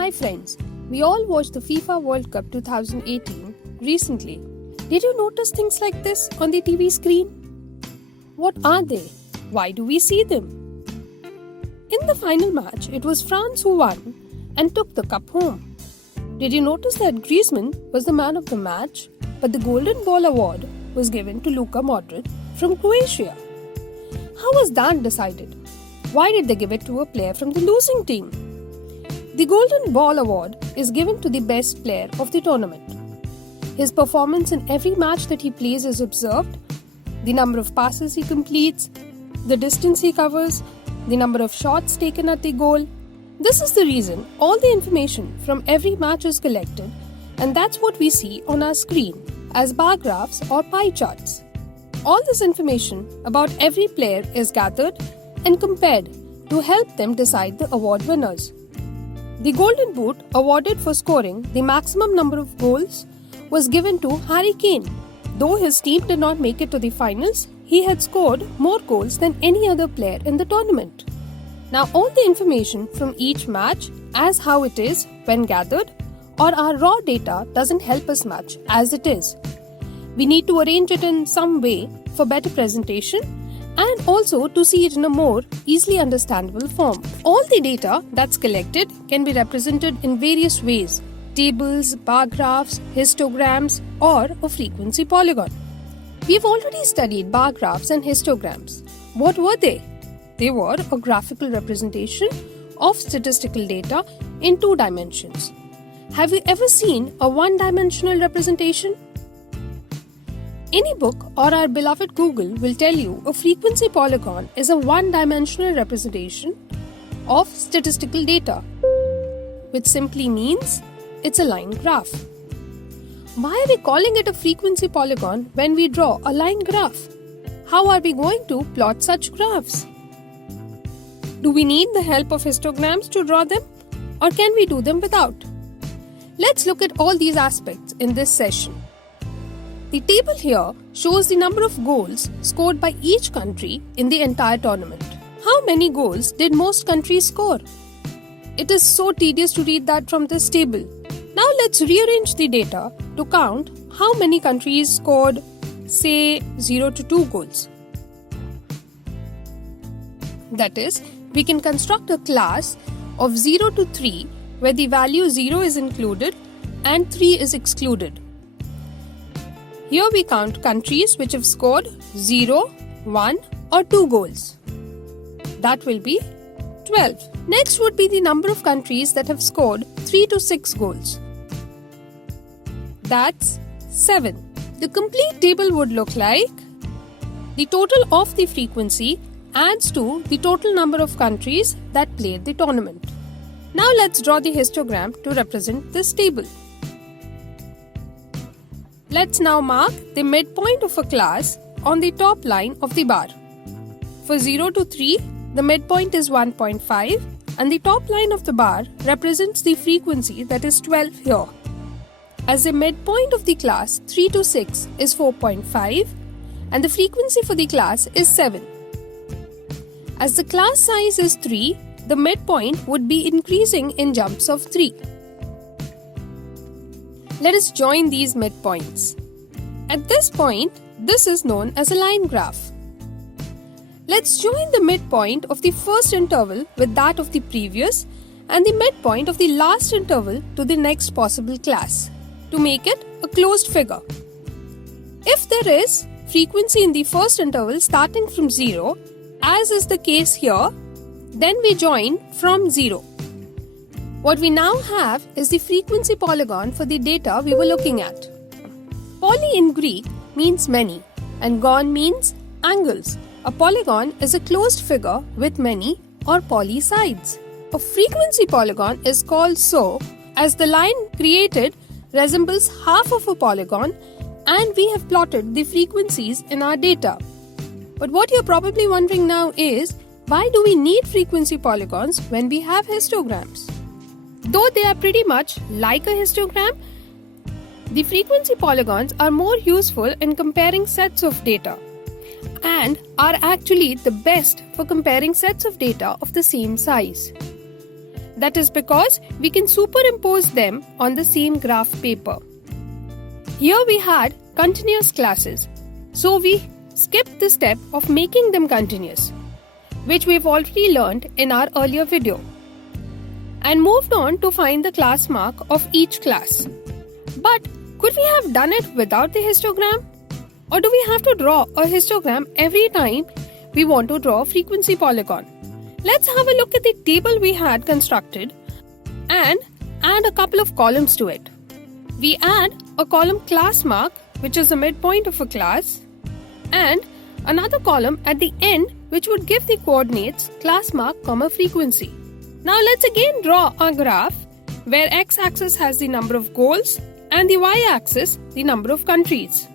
Hi friends, we all watched the FIFA World Cup 2018 recently. Did you notice things like this on the TV screen? What are they? Why do we see them? In the final match, it was France who won and took the cup home. Did you notice that Griezmann was the man of the match, but the Golden Ball award was given to Luka Modric from Croatia? How was that decided? Why did they give it to a player from the losing team? The Golden Ball award is given to the best player of the tournament. His performance in every match that he plays is observed, the number of passes he completes, the distance he covers, the number of shots taken at the goal. This is the reason all the information from every match is collected, and that's what we see on our screen as bar graphs or pie charts. All this information about every player is gathered and compared to help them decide the award winners. The Golden Boot, awarded for scoring the maximum number of goals, was given to Harry Kane. Though his team did not make it to the finals, he had scored more goals than any other player in the tournament. Now, all the information from each match, as how it is when gathered, or our raw data doesn't help us much as it is. We need to arrange it in some way for better presentation and also to see it in a more easily understandable form. All the data that's collected can be represented in various ways: tables, bar graphs, histograms, or a frequency polygon. We've already studied bar graphs and histograms. What were they? They were a graphical representation of statistical data in 2 dimensions. Have you ever seen a one-dimensional representation? Any book or our beloved Google will tell you a frequency polygon is a one-dimensional representation of statistical data, which simply means it's a line graph. Why are we calling it a frequency polygon when we draw a line graph? How are we going to plot such graphs? Do we need the help of histograms to draw them, or can we do them without? Let's look at all these aspects in this session. The table here shows the number of goals scored by each country in the entire tournament. How many goals did most countries score? It is so tedious to read that from this table. Now let's rearrange the data to count how many countries scored, say, 0 to 2 goals. That is, we can construct a class of 0 to 3 where the value 0 is included and 3 is excluded. Here we count countries which have scored 0, 1 or 2 goals. That will be 12. Next would be the number of countries that have scored 3 to 6 goals. That's 7. The complete table would look like the total of the frequency adds to the total number of countries that played the tournament. Now let's draw the histogram to represent this table. Let's now mark the midpoint of a class on the top line of the bar. For 0 to 3, the midpoint is 1.5 and the top line of the bar represents the frequency, that is 12 here. As the midpoint of the class 3 to 6 is 4.5 and the frequency for the class is 7. As the class size is 3, the midpoint would be increasing in jumps of 3. Let us join these midpoints. At this point, this is known as a line graph. Let's join the midpoint of the first interval with that of the previous and the midpoint of the last interval to the next possible class to make it a closed figure. If there is frequency in the first interval starting from 0, as is the case here, then we join from 0. What we now have is the frequency polygon for the data we were looking at. Poly in Greek means many and gon means angles. A polygon is a closed figure with many or poly sides. A frequency polygon is called so as the line created resembles half of a polygon and we have plotted the frequencies in our data. But what you're probably wondering now is, why do we need frequency polygons when we have histograms? Though they are pretty much like a histogram, the frequency polygons are more useful in comparing sets of data and are actually the best for comparing sets of data of the same size. That is because we can superimpose them on the same graph paper. Here we had continuous classes, so we skipped the step of making them continuous, which we've already learned in our earlier video, and moved on to find the class mark of each class. But could we have done it without the histogram? Or do we have to draw a histogram every time we want to draw a frequency polygon? Let's have a look at the table we had constructed and add a couple of columns to it. We add a column class mark, which is the midpoint of a class, and another column at the end which would give the coordinates class mark, frequency. Now let's again draw a graph where x-axis has the number of goals and the y-axis the number of countries.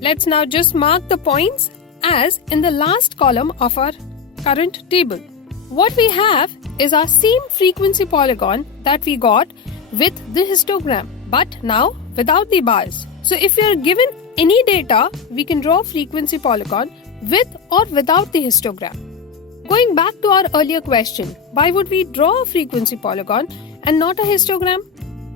Let's now just mark the points as in the last column of our current table. What we have is our same frequency polygon that we got with the histogram, but now without the bars. So if we are given any data, we can draw a frequency polygon with or without the histogram. Going back to our earlier question, why would we draw a frequency polygon and not a histogram?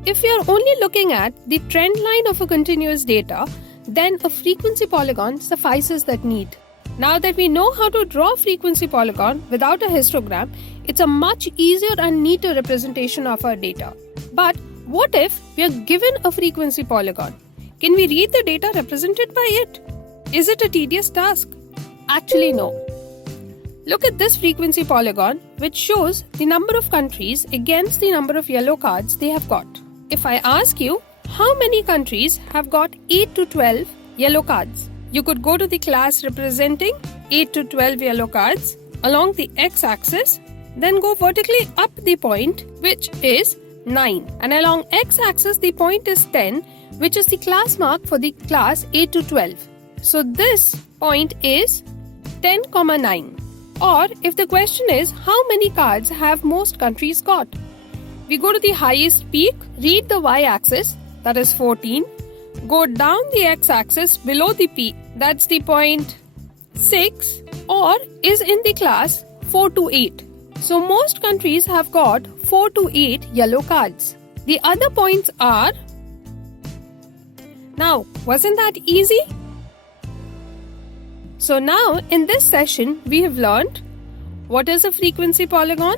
If we are only looking at the trend line of a continuous data, then a frequency polygon suffices that need. Now that we know how to draw a frequency polygon without a histogram, it's a much easier and neater representation of our data. But what if we are given a frequency polygon? Can we read the data represented by it? Is it a tedious task? Actually, no. Look at this frequency polygon, which shows the number of countries against the number of yellow cards they have got. If I ask you, how many countries have got 8 to 12 yellow cards? You could go to the class representing 8 to 12 yellow cards along the x-axis, then go vertically up the point, which is 9, and along x-axis the point is 10, which is the class mark for the class 8 to 12. So this point is 10, 9. Or if the question is how many cards have most countries got? We go to the highest peak, read the y-axis, that is 14, go down the x-axis below the peak, that's the point 6, or is in the class 4 to 8. So most countries have got 4 to 8 yellow cards. The other points are... Now, wasn't that easy? So now in this session we have learned what is a frequency polygon,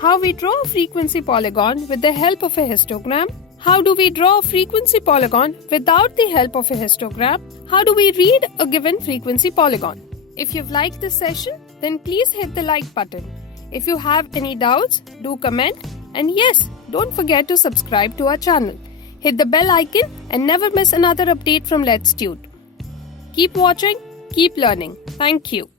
how we draw a frequency polygon with the help of a histogram, how do we draw a frequency polygon without the help of a histogram, how do we read a given frequency polygon. If you've liked this session, then please hit the like button. If you have any doubts, do comment, and yes, don't forget to subscribe to our channel. Hit the bell icon and never miss another update from Let's Tute. Keep watching, keep learning. Thank you.